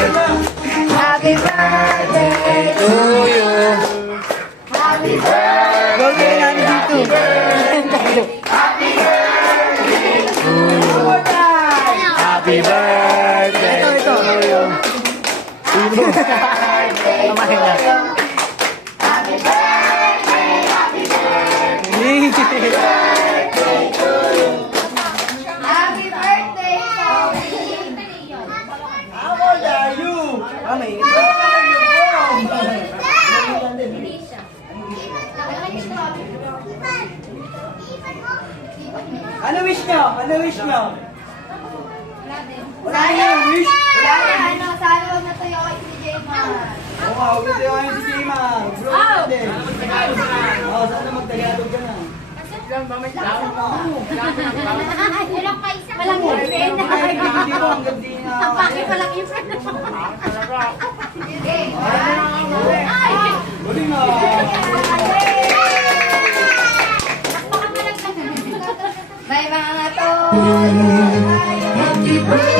Happy birthday to you. Happy birthday. Gawin namin dito. Happy birthday to you. Happy birthday Ito. to you. Kumain na. Happy birthday, happy birthday to you. Happy birthday, Sophie. How old are you? May Ano wish nyo? Ano wish nyo? Wala na yung wish. Sana wag na tayo kay si Jayman. Oo, ulit tayo ngayon si Jimar. Bro, natin. Oo, sana mag-Tagalog ka na. Walang ipin. Hindi ko hanggang di na. Ang paki walang ipin. Galing na. May mga to. Happy birthday.